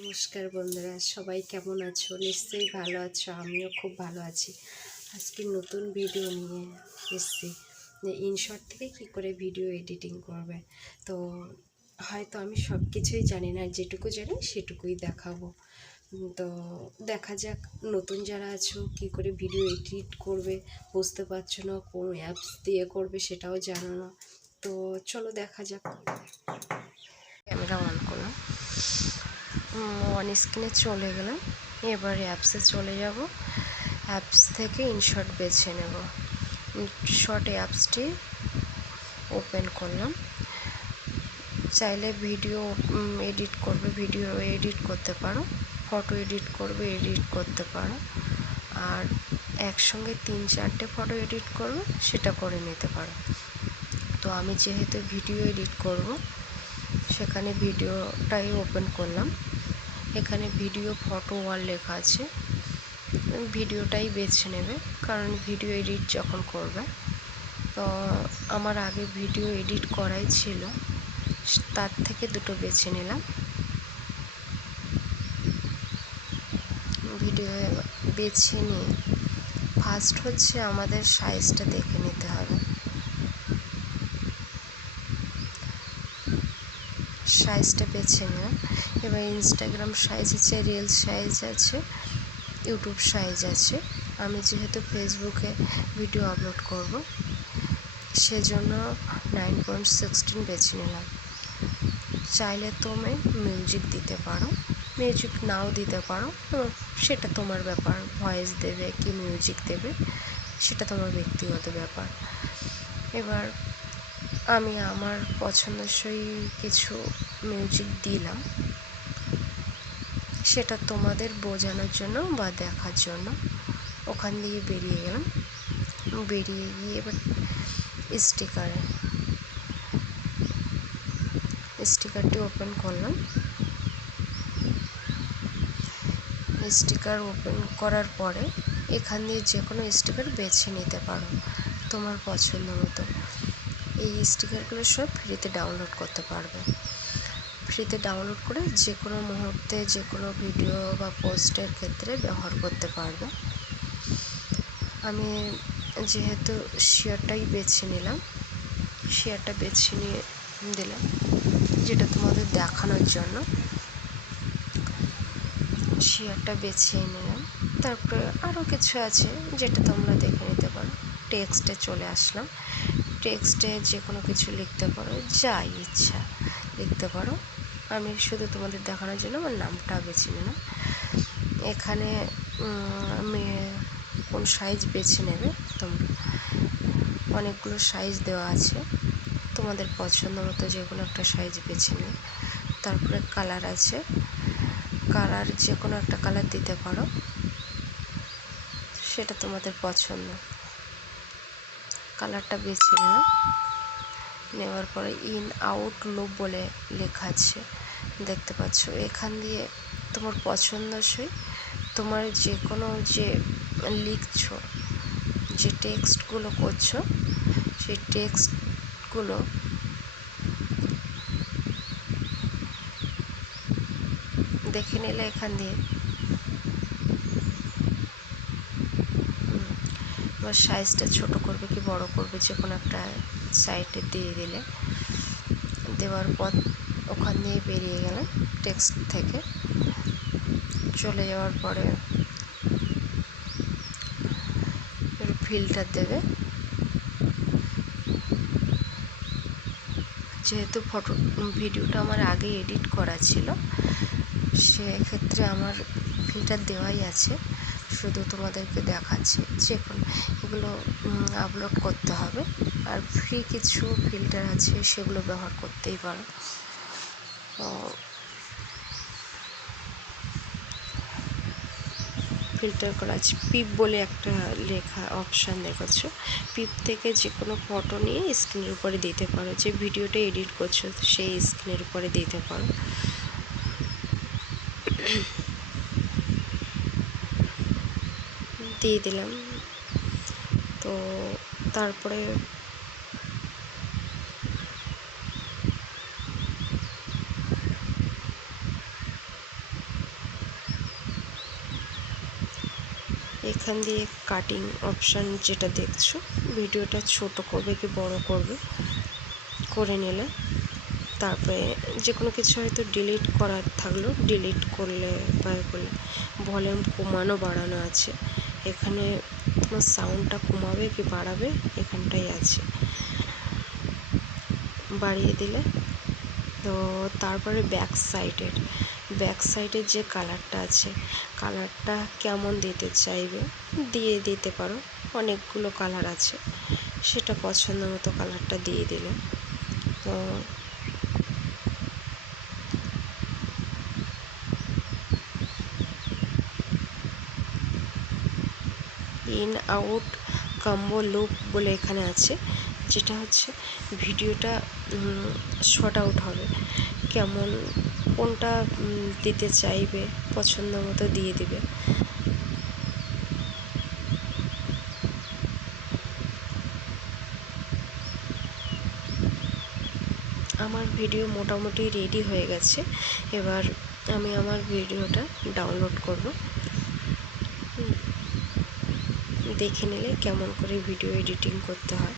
নমস্কার বন্ধুরা, সবাই কেমন আছো? নিশ্চয়ই ভালো আছো। আমিও খুব ভালো আছি। আজকে নতুন ভিডিও নিয়ে এসেছি যে ইনশর্ট থেকে কি করে ভিডিও এডিটিং করবে। তো হয়তো আমি সব কিছুই জানি না, যেটুকু জানি সেটুকুই দেখাবো। তো দেখা যাক, নতুন যারা আছো কি করে ভিডিও এডিট করবে বুঝতে পারছো না, কোন অ্যাপস দিয়ে করবে সেটাও জানো না। তো চলো দেখা যাক। ক্যামেরা অন করলাম, অন স্ক্রিনে চলে গেলাম। এবার অ্যাপসে চলে যাব। অ্যাপস থেকে ইনশর্ট বেছে নেব। ইনশর্ট অ্যাপসটি ওপেন করলাম। চাইলে ভিডিও এডিট করবে, ভিডিও এডিট করতে পারো, ফটো এডিট করবে, এডিট করতে পারো। আর একসঙ্গে 3-4টে ফটো এডিট করবে, সেটা করে নিতে পারো। তো আমি যেহেতু ভিডিও এডিট করব, সেখানে ভিডিওটাই ওপেন করলাম। এখানে ভিডিও, ফটো, ওয়াল লেখা আছে। ভিডিওটাই বেছে নেবে, কারণ ভিডিও এডিট যখন করবে। তো আমার আগে ভিডিও এডিট করাই ছিল, তার থেকে দুটো বেছে নিলাম। ভিডিও বেছে নিয়ে ফার্স্ট হচ্ছে আমাদের সাইজটা দেখে নিতে হবে। সাইজটা বেছে নিলাম। এবার ইনস্টাগ্রাম সাইজ আছে, রিলস সাইজ আছে, ইউটিউব সাইজ আছে। আমি যেহেতু ফেসবুকে ভিডিও আপলোড করব, সেজন্য 9.16 বেছে নিলাম। চাইলে তুমি মিউজিক দিতে পারো, মিউজিক নাও দিতে পারো, সেটা তোমার ব্যাপার। ভয়েস দেবে কি মিউজিক দেবে সেটা তোমার ব্যক্তিগত ব্যাপার। এবার আমি আমার পছন্দসই কিছু মিউজিক দিলাম, সেটা তোমাদের বোঝানোর জন্য বা দেখার জন্য। ওখান দিয়ে বেরিয়ে গেলাম। বেরিয়ে গিয়ে এবার স্টিকারটি ওপেন করলাম। স্টিকার ওপেন করার পরে এখান দিয়ে যে কোনো স্টিকার বেছে নিতে পারো তোমার পছন্দ মতো। এই স্টিকারগুলো সব ফ্রিতে ডাউনলোড করতে পারবে। ফ্রিতে ডাউনলোড করে যে কোনো মুহূর্তে যে কোনো ভিডিও বা পোস্টের ক্ষেত্রে ব্যবহার করতে পারবে। আমি যেহেতু শেয়ারটাই বেছে নিলাম, শেয়ারটা বেছে নিয়ে দিলাম, যেটা তোমাদের দেখানোর জন্য শেয়ারটা বেছে নিলাম। তারপরে আরও কিছু আছে, যেটা তোমরা দেখে নিতে পারো। টেক্সটে চলে আসলাম। টেক্সটে যে কোনো কিছু লিখতে পারো, যা ইচ্ছা লিখতে পারো। আমি শুধু তোমাদের দেখানোর জন্য আমার নামটা বেছে নিলাম। এখানে আমি কোন সাইজ বেছে নেবে তোমরা, অনেকগুলো সাইজ দেওয়া আছে, তোমাদের পছন্দ মতো যে কোনো একটা সাইজ বেছে নেবে। তারপরে কালার আছে, কালার যে কোনো একটা কালার দিতে পারো, সেটা তোমাদের পছন্দ। কালারটা বেছে নিলাম। নেওয়ার পরে ইন আউট লুপ বলে লেখা আছে, দেখতে পাচ্ছ। এখান দিয়ে তোমার পছন্দসই তোমার যে কোনো যে লিখছো, যে টেক্সটগুলো করছো, সেই টেক্সটগুলো দেখে নিলে এখান দিয়ে এবার সাইজটা ছোট করবে কি বড় করবে, যে কোনো একটা সাইডে দিয়ে দিলে। দেওয়ার পর ওখান দিয়ে বেরিয়ে গেলাম। টেক্সট থেকে চলে যাওয়ার পরে ফিল্টার দেবে। যেহেতু ভিডিওটা আমার আগে এডিট করা ছিল, সেক্ষেত্রে আমার ফিল্টার দেওয়াই আছে, শুধু তোমাদেরকে দেখাচ্ছি। যে কোনো এগুলো আপলোড করতে হবে, আর ফ্রি কিছু ফিল্টার আছে, সেগুলো ব্যবহার করতেই পারো। ফিল্টার করা আছে। পিপ বলে একটা লেখা অপশান দেখাচ্ছ, পিপ থেকে যে কোনো ফটো নিয়ে স্ক্রিনের উপরে দিতে পারো, যে ভিডিওটা এডিট করছো সেই স্ক্রিনের উপরে দিতে পারো। দিয়ে দিলাম। তো তারপরে এখান দিয়ে কাটিং অপশান যেটা দেখছো, ভিডিওটা ছোট করবে কি বড় করবে করে নিলে, তারপরে যে কোনো কিছু হয়তো ডিলিট করার থাকলো ডিলিট করলে বা করলে, ভলিউম কমানো বাড়ানো আছে, এখানে তোমার সাউন্ডটা কমাবে কি বাড়াবে এখানটাই আছে, বাড়িয়ে দিলে। তো তারপরে ব্যাক সাইডের যে কালারটা আছে, কালারটা কেমন দিতে চাইবে দিয়ে দিতে পারো, অনেকগুলো কালার আছে, সেটা পছন্দ মতো কালারটা দিয়ে দিলে। তো ইন আউট কম্বো লুপ বলে এখানে আছে, যেটা হচ্ছে ভিডিওটা শর্ট আউট হবে, কেমন কোনটা দিতে চাইবে পছন্দ মতো দিয়ে দিবে। আমার ভিডিও মোটামুটি রেডি হয়ে গেছে, এবার আমি আমার ভিডিওটা ডাউনলোড করব, দেখে নিলে কেমন করে ভিডিও এডিটিং করতে হয়।